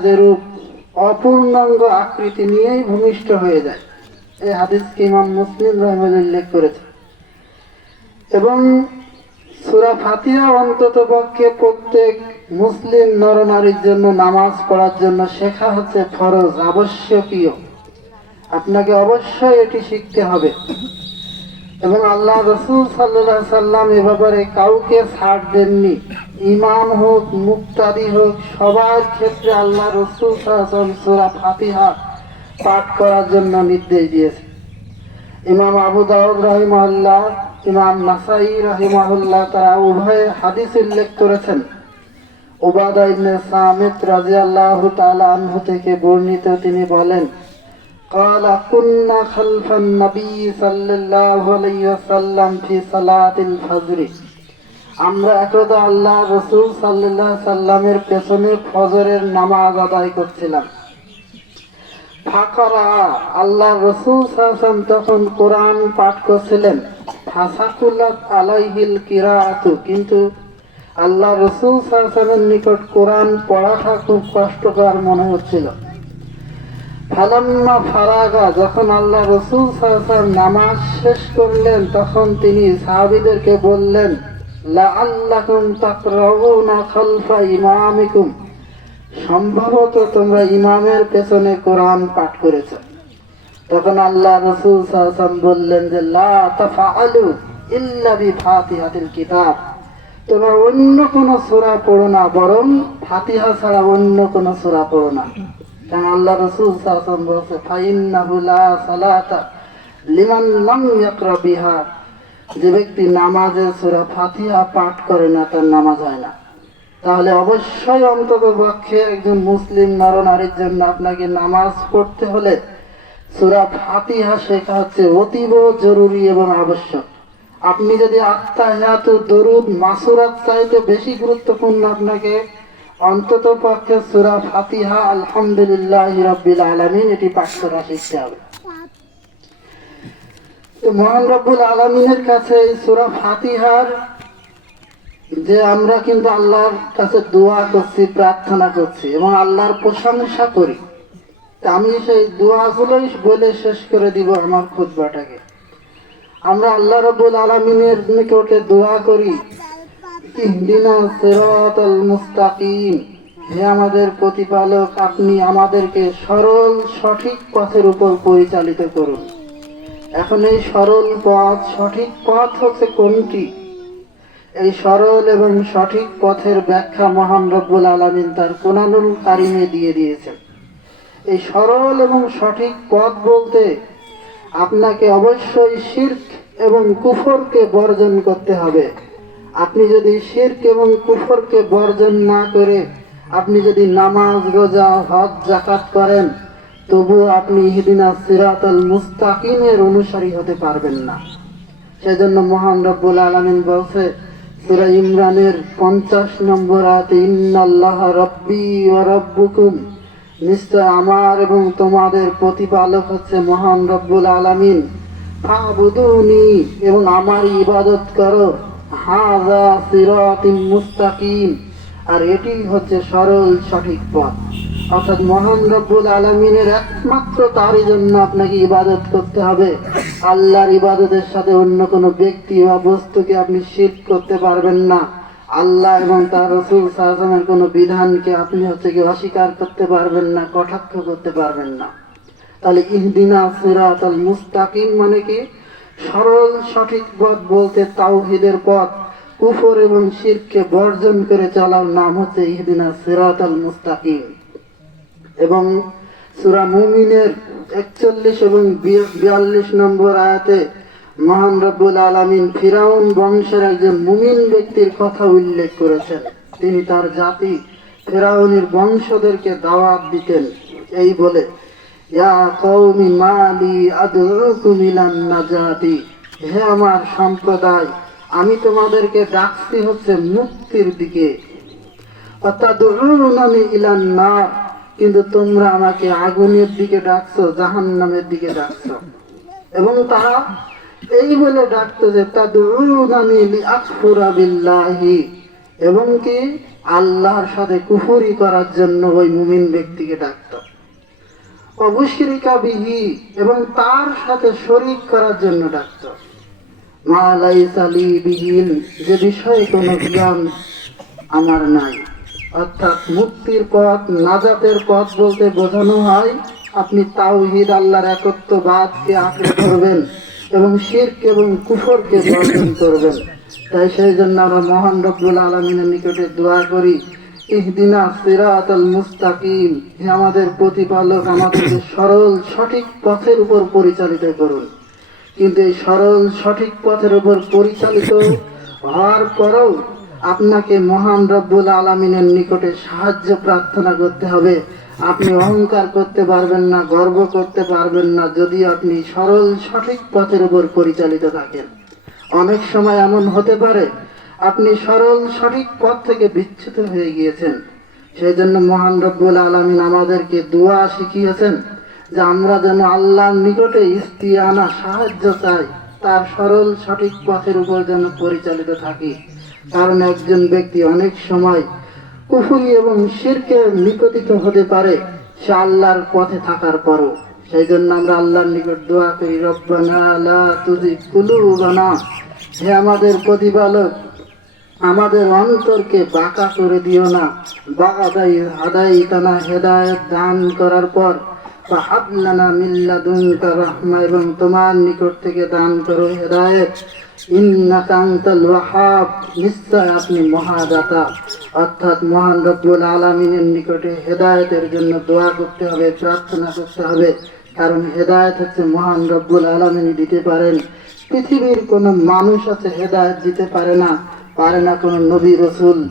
যেরূপ অপূর্ণাঙ্গ আকৃতি নিয়েই ভূমিষ্ঠ হয়ে যায়। এই হাদিসকে ইমাম মুসলিম রহমান উল্লেখ করেছে এবং সুরা ফাতিহা অন্তত পক্ষে প্রত্যেক মুসলিম নরনারীর জন্য নামাজ পড়ার জন্য শেখা হচ্ছে ফরজ, আবশ্যকীয়। আপনাকে অবশ্যই এটি শিখতে হবে। এবং আল্লাহ রসুল সাল্লাহ সাল্লাম এ ব্যাপারে কাউকে ছাড় দেননি। ইমাম হোক মুক্তাদি হোক সবার ক্ষেত্রে আল্লাহ রসুল সাল্লাম সুরা ফাতিহা পাঠ করার জন্য নির্দেশ দিয়েছে ইমাম আবু দাউদ রহিমাল্লাহ ইমাম নাসাই রহিমাহুল্লাহ তারা উভয়ে হাদিস উল্লেখ করেছেন উবাদা ইবনে সামিত রাদিয়াল্লাহু তাআলা আনহু থেকে বর্ণিত তিনি বলেন قال كنا خلف النبي صلى الله عليه وسلم في صلاة الفجر আমরা একদা আল্লাহ রসুল সাল্লাহ সাল্লামের পেছনে ফজরের নামাজ আদায় করছিলাম। ফাকরা আল্লাহ রসুল সাল্লাম তখন কোরআন পাঠ করছিলেন, ফাসাকুলাত আলাইহিল কিরাআতু, কিন্তু আল্লাহ রসুল সাল্লামের নিকট কোরআন পড়াটা খুব কষ্টকর মনে হচ্ছিল। ফালাম্মা ফারাগা, যখন আল্লাহ রসুল সাল্লাম নামাজ শেষ করলেন, তখন তিনি সাহাবিদেরকে বললেন লাআল্লাকুম তাকরাউনা খালফা ইমামিকুম। সম্ভবত তোমরা ইমামের পেছনে কোরআন পাঠ করেছ। তখন আল্লাহ রসুল সাল্লাম বললেন যে, লা তাফআলু ইল্লা বিফাতিহাতিল কিতাব। তোমরা অন্য কোন সূরা পড়ো না, বরং ফাতিহা ছাড়া অন্য কোন সূরা পড়ো না। কারণ আল্লাহ রসুল সাল্লাম বলছে, ফাইন্নাহু লা সালাতা লিমান লাম ইয়াকরা বিহা। যে ব্যক্তি নামাজে সূরা ফাতিহা পাঠ করে না, তার নামাজ হয় না। তাহলে অবশ্যই অন্তত পক্ষে একজন মুসলিম নরনারীর জন্য আপনাকে নামাজ পড়তে হলে সূরা ফাতিহা শেখা হচ্ছে অতীব জরুরি এবং আবশ্যক। আপনি যদি আত্মাহিয়াত দরুদ, মাসুরাত চাইতে বেশি গুরুত্বপূর্ণ আপনাকে অন্তত পক্ষে সূরা ফাতিহা আলহামদুলিল্লাহ রাব্বিল আলামিন এটি পাঠ করা শিখতে হবে। তো মহান রব্বুল আলমিনের কাছে এই সূরা ফাতিহার যে আমরা কিন্তু আল্লাহর কাছে দোয়া করছি, প্রার্থনা করছি এবং আল্লাহর প্রশংসা করি। আমি সেই দোয়াগুলোই বলে শেষ করে দিব আমার খুতবাটাকে। আমরা আল্লাহ রব্বুল আলমিনের নিকটে দোয়া করি মুস্তাকিম। হে আমাদের প্রতিপালক, আপনি আমাদেরকে সরল, সঠিক পথের উপর পরিচালিত করুন। এখন এই সরল পথ, সঠিক পথ হচ্ছে কোনটি? এই সরল এবং সঠিক পথের ব্যাখ্যা মহান রব্বুল আলমিন তার কোরআনুল কারিমে দিয়ে দিয়েছেন। এই সরল এবং সঠিক পথ বলতে আপনাকে অবশ্যই শির্ক এবং কুফরকে বর্জন করতে হবে। আপনি যদি শির্ক এবং কুফরকে বর্জন না করে আপনি যদি নামাজ, রোজা, হজ জাকাত করেন তবু আপনি ইহদিনা সিরাতাল মুস্তাকিমের অনুসারী হতে পারবেন না। সেজন্য মহান রব্বুল আলমিন বলছে, সুরা ইমরানের পঞ্চাশ নম্বর আয়াতে, ইন্নাল্লাহ রব্বি ও রব্বুকুম, নিশ্চয় আমার এবং তোমাদের প্রতিপালক হচ্ছে মহান রব্বুল আলামিন। ফাবুদুনি এবং আমার ইবাদত করো। হাযা সিরাতিম মুস্তাকিম। আর এটি হচ্ছে সরল সঠিক পথ। অর্থাৎ মহান রব্বুল আলমিনের একমাত্র তারই জন্য আপনাকে ইবাদত করতে হবে। আল্লাহর ইবাদতের সাথে অন্য কোনো ব্যক্তি বা বস্তুকে আপনি শীত করতে পারবেন না। আল্লাহ এবং তার রসুল সাহসামের কোনো বিধানকে আপনি হচ্ছে কি অস্বীকার করতে পারবেন না, কটাক্ষ করতে পারবেন না। তাহলে ইহদিনা সিরাত মুস্তাকিম মানে কি? সরল, সঠিক পথ বলতে তাওহিদের পথ। কুফর এবং শিরকে বর্জন করে চলার নাম হচ্ছে ইহদিনা সিরাত আল মুস্তাকিম। এবং সুরা মুমিনের একচল্লিশ এবং বিয়াল্লিশ নম্বর আয়াতে মহান রব্বুল আলমিন ফিরাউন বংশের একজন মুমিন ব্যক্তির কথা উল্লেখ করেছেন। তিনি তার জাতি ফেরাউনের বংশদেরকে দাওয়াত দিতেন। এই বলে, ইয়া মালি হে আমার সম্প্রদায়, আমি তোমাদেরকে ডাকছি হচ্ছে মুক্তির দিকে। অর্থাৎ কিন্তু তোমরা আমাকে আগুনের দিকে ডাকছো, জাহান্নামের দিকে ডাকছো। এবং তারা এই বলে ডাকতো যে বিল্লাহি। এবং কি আল্লাহর সাথে কুফুরি করার জন্য ওই মুমিন ব্যক্তিকে ডাকত। অবশিরিকা বিহি এবং তার সাথে শরিক করার জন্য ডাকত। মালাই সালি বিহীন, যে বিষয়ে কোনো জ্ঞান আমার নাই। অর্থাৎ মুক্তির পথ, নাজাতের পথ বলতে বোঝানো হয়, আপনি তাওহিদ, আল্লাহর একত্ববাদকে আঁকড়ে ধরবেন এবং শিরক এবং কুফরকে বর্জন করবেন। তাই সেই জন্য আমরা মহান রব্বুল আলমিনের নিকটে দোয়া করি, ইহদিনা সিরাত আল মুস্তাকিম, হে আমাদের প্রতিপালক, আমাদেরকে সরল, সঠিক পথের উপর পরিচালিত করুন। কিন্তু এই সরল, সঠিক পথের উপর পরিচালিত হওয়ার পরেও আপনাকে মহান রব্বুল আলমিনের নিকটে সাহায্য প্রার্থনা করতে হবে। আপনি অহংকার করতে পারবেন না, গর্ব করতে পারবেন না যদি আপনি সরল, সঠিক পথের উপর পরিচালিত থাকেন। অনেক সময় এমন হতে পারে, আপনি সরল, সঠিক পথ থেকে বিচ্ছুত হয়ে গিয়েছেন। সেই জন্য মহান রব্বুল আলমিন আমাদেরকে দোয়া শিখিয়েছেন যে আমরা যেন আল্লাহর নিকটে ইস্তিয়ানা সাহায্য চাই, তার সরল, সঠিক পথের উপর যেন পরিচালিত থাকি। কারণ একজন ব্যক্তি অনেক সময় কুফুরি এবং শিরকে নিপতিত হতে পারে, সে আল্লাহর পথে থাকার পরও। সেই জন্য আমরা আল্লাহর নিকট দোয়া করি, রব্বানা লা তুজি কুলুবানা হে আমাদের প্রতিপালক, আমাদের অন্তরকে বাঁকা করে দিও না। বাগাদাই হাদাই তানা হেদায়ত দান করার পর হাবলানা মিল্লা দুনকা রহমা, এবং তোমার নিকট থেকে দান করো হেদায়ত। হেদায়তের জন্য দোয়া করতে হবে, প্রার্থনা করতে হবে। কারণ হেদায়ত হচ্ছে মহান রব্বুল আলমিন দিতে পারেন। পৃথিবীর কোনো মানুষ আছে হেদায়ত দিতে পারে না পারে না কোনো নবী রসুল।